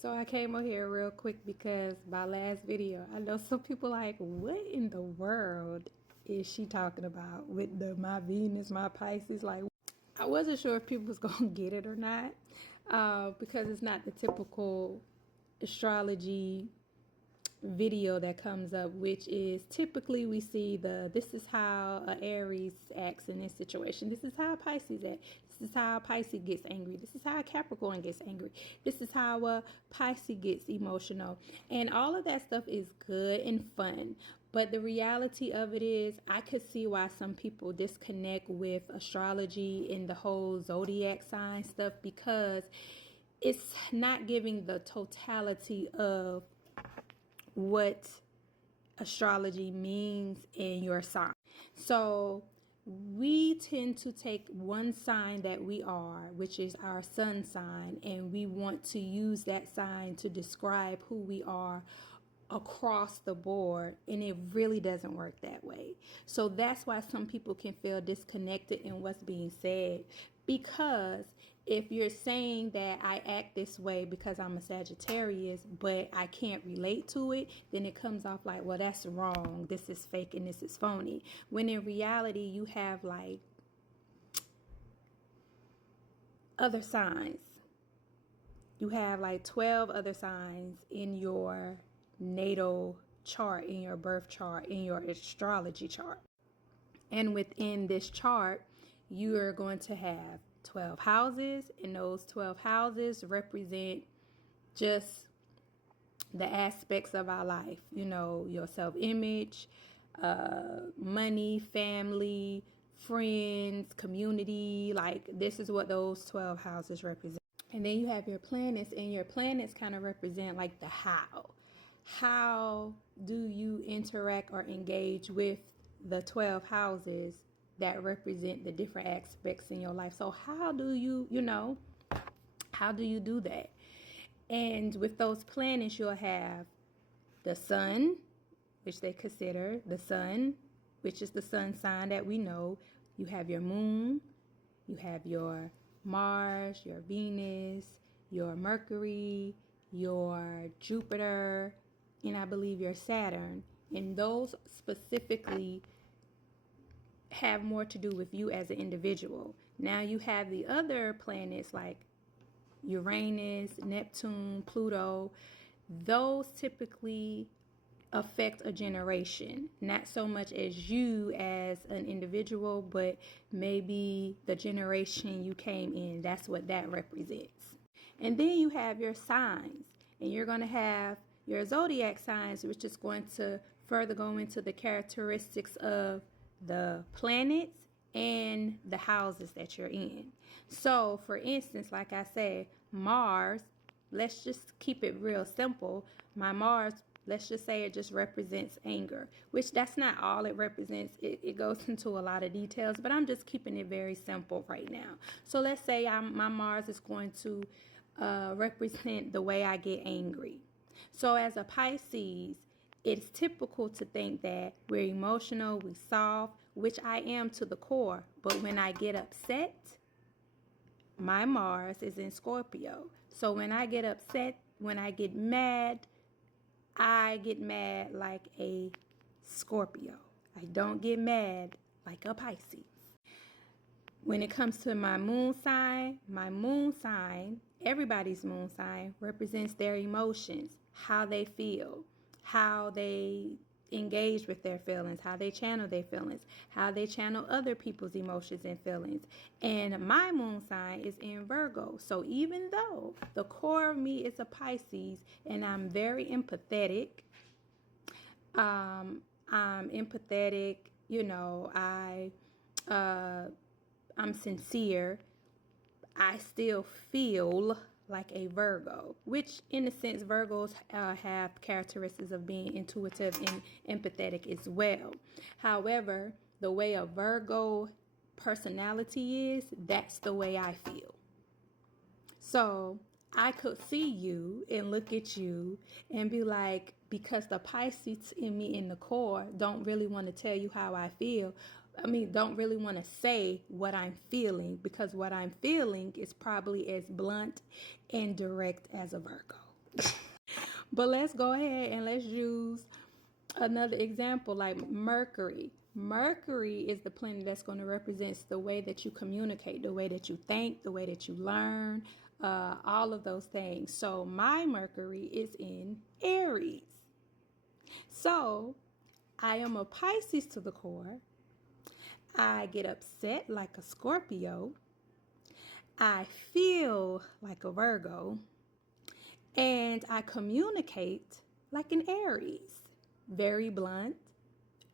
So I came on here real quick because my last video, I know some people like, what in the world is she talking about with my Venus, my Pisces? Like, I wasn't sure if people was gonna get it or not, because it's not the typical astrology video that comes up, which is typically we see this is how a Aries acts in this situation, this is how a Pisces acts, this is how a Pisces gets angry, this is how a Capricorn gets angry, this is how a Pisces gets emotional, and all of that stuff is good and fun. But the reality of it is, I could see why some people disconnect with astrology and the whole zodiac sign stuff, because it's not giving the totality of what astrology means in your sign. So we tend to take one sign that we are, which is our sun sign, and we want to use that sign to describe who we are across the board, and it really doesn't work that way. So that's why some people can feel disconnected in what's being said, because if you're saying that I act this way because I'm a Sagittarius, but I can't relate to it, then it comes off like, well, that's wrong, this is fake and this is phony, when in reality you have like other signs. You have like 12 other signs in your natal chart, in your birth chart, in your astrology chart. And within this chart, you are going to have 12 houses, and those 12 houses represent just the aspects of our life, you know, your self-image, money, family, friends, community. Like, this is what those 12 houses represent. And then you have your planets, and your planets kind of represent like the how do you interact or engage with the 12 houses that represent the different aspects in your life. So how do you, how do you do that? And with those planets, you'll have the sun, which they consider the sun, which is the sun sign that we know. You have your moon, you have your Mars, your Venus, your Mercury, your Jupiter, and I believe your Saturn. And those specifically have more to do with you as an individual. Now you have the other planets like Uranus, Neptune, Pluto. Those typically affect a generation, not so much as you as an individual, but maybe the generation you came in. That's what that represents. And then you have your signs, and you're going to have your zodiac signs, which is going to further go into the characteristics of the planets and the houses that you're in. So for instance, like I said, Mars, let's just keep it real simple. My Mars, let's just say it just represents anger, which that's not all it represents. It goes into a lot of details, but I'm just keeping it very simple right now. So let's say my Mars is going to represent the way I get angry. So as a Pisces, it's typical to think that we're emotional, we soft, which I am to the core. But when I get upset, my Mars is in Scorpio. So when I get upset, when I get mad like a Scorpio. I don't get mad like a Pisces. When it comes to my moon sign, everybody's moon sign represents their emotions, how they feel, how they engage with their feelings, how they channel their feelings, how they channel other people's emotions and feelings. And my moon sign is in Virgo. So even though the core of me is a Pisces and I'm very empathetic, I'm empathetic, I'm sincere, I still feel like a Virgo, which in a sense Virgos have characteristics of being intuitive and empathetic as well. However, the way a Virgo personality is, that's the way I feel. So I could see you and look at you and be like, because the Pisces in me in the core don't really want to tell you how I feel. Don't really want to say what I'm feeling, because what I'm feeling is probably as blunt and direct as a Virgo. But let's go ahead and let's use another example like Mercury. Mercury is the planet that's going to represent the way that you communicate, the way that you think, the way that you learn, all of those things. So my Mercury is in Aries. So I am a Pisces to the core. I get upset like a Scorpio. I feel like a Virgo. And I communicate like an Aries. Very blunt,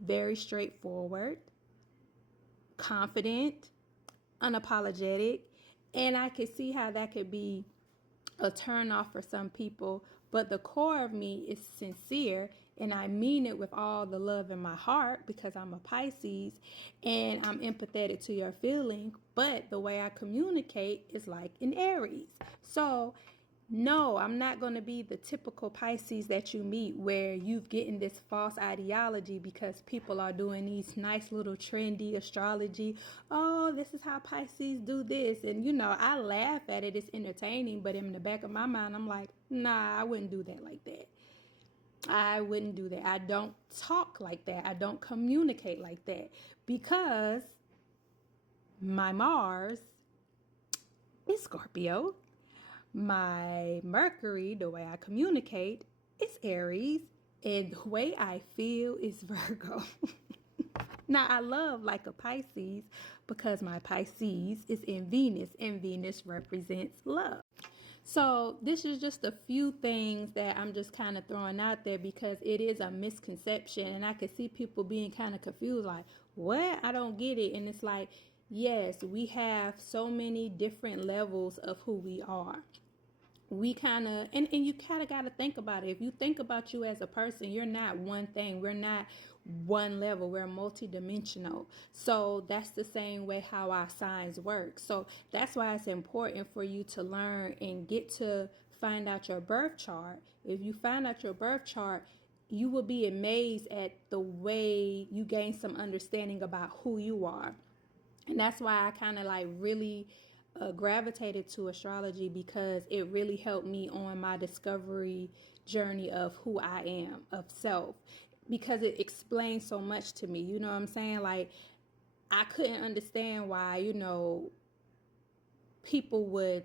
very straightforward, confident, unapologetic. And I could see how that could be a turn off for some people, but the core of me is sincere and I mean it with all the love in my heart because I'm a Pisces and I'm empathetic to your feeling, but the way I communicate is like an Aries. So no, I'm not going to be the typical Pisces that you meet where you've getting this false ideology because people are doing these nice little trendy astrology. Oh, this is how Pisces do this. And, I laugh at it. It's entertaining. But in the back of my mind, I'm like, nah, I wouldn't do that like that. I wouldn't do that. I don't talk like that. I don't communicate like that because my Mars is Scorpio. My Mercury, the way I communicate, is Aries. And the way I feel is Virgo. Now, I love like a Pisces because my Pisces is in Venus, and Venus represents love. So this is just a few things that I'm just kind of throwing out there because it is a misconception. And I can see people being kind of confused like, what? I don't get it. And it's like, yes, we have so many different levels of who we are. We kind of, and you kind of got to think about it. If you think about you as a person, you're not one thing. We're not one level. We're multidimensional. So that's the same way how our signs work. So that's why it's important for you to learn and get to find out your birth chart. If you find out your birth chart, you will be amazed at the way you gain some understanding about who you are. And that's why I kind of like really gravitated to astrology because it really helped me on my discovery journey of who I am, of self, because it explains so much to me. You know what I'm saying? Like, I couldn't understand why, people would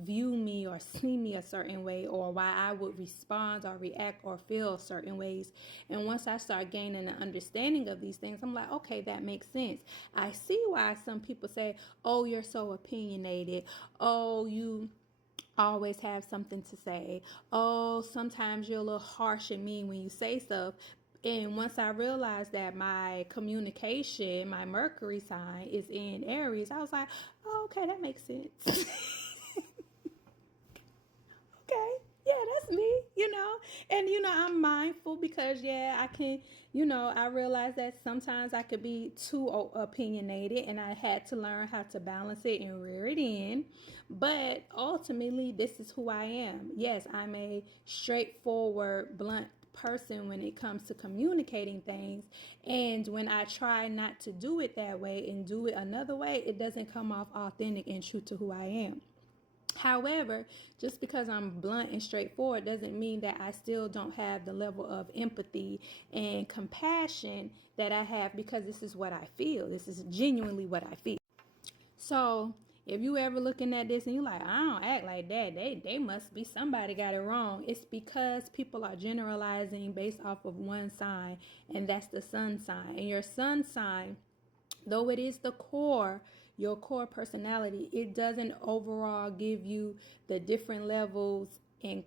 view me or see me a certain way or why I would respond or react or feel certain ways. And once I start gaining an understanding of these things, I'm like, okay, that makes sense. I see why some people say, oh, you're so opinionated. Oh, you always have something to say. Oh, sometimes you're a little harsh and mean when you say stuff. And once I realized that my communication, my Mercury sign is in Aries, I was like, oh, okay, that makes sense. Okay, yeah, that's me, and I'm mindful because I can, I realize that sometimes I could be too opinionated and I had to learn how to balance it and rear it in. But ultimately, this is who I am. Yes, I'm a straightforward, blunt person when it comes to communicating things, and when I try not to do it that way and do it another way, it doesn't come off authentic and true to who I am. However, just because I'm blunt and straightforward doesn't mean that I still don't have the level of empathy and compassion that I have because this is what I feel. This is genuinely what I feel. So if you ever looking at this and you're like, I don't act like that, they must be somebody got it wrong. It's because people are generalizing based off of one sign, and that's the sun sign. And your sun sign, though it is the core, your core personality, it doesn't overall give you the different levels and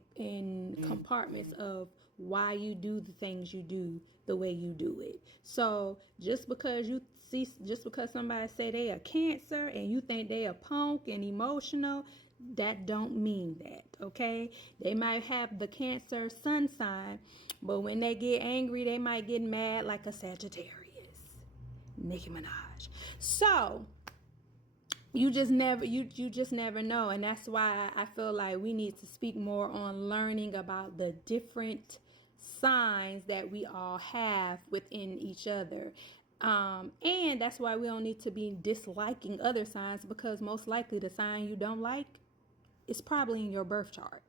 compartments of why you do the things you do the way you do it. So just because somebody say they a Cancer and you think they a punk and emotional, that don't mean that, okay? They might have the Cancer sun sign, but when they get angry, they might get mad like a Sagittarius. Nicki Minaj. So you just never know, and that's why I feel like we need to speak more on learning about the different signs that we all have within each other. And that's why we don't need to be disliking other signs, because most likely the sign you don't like is probably in your birth chart.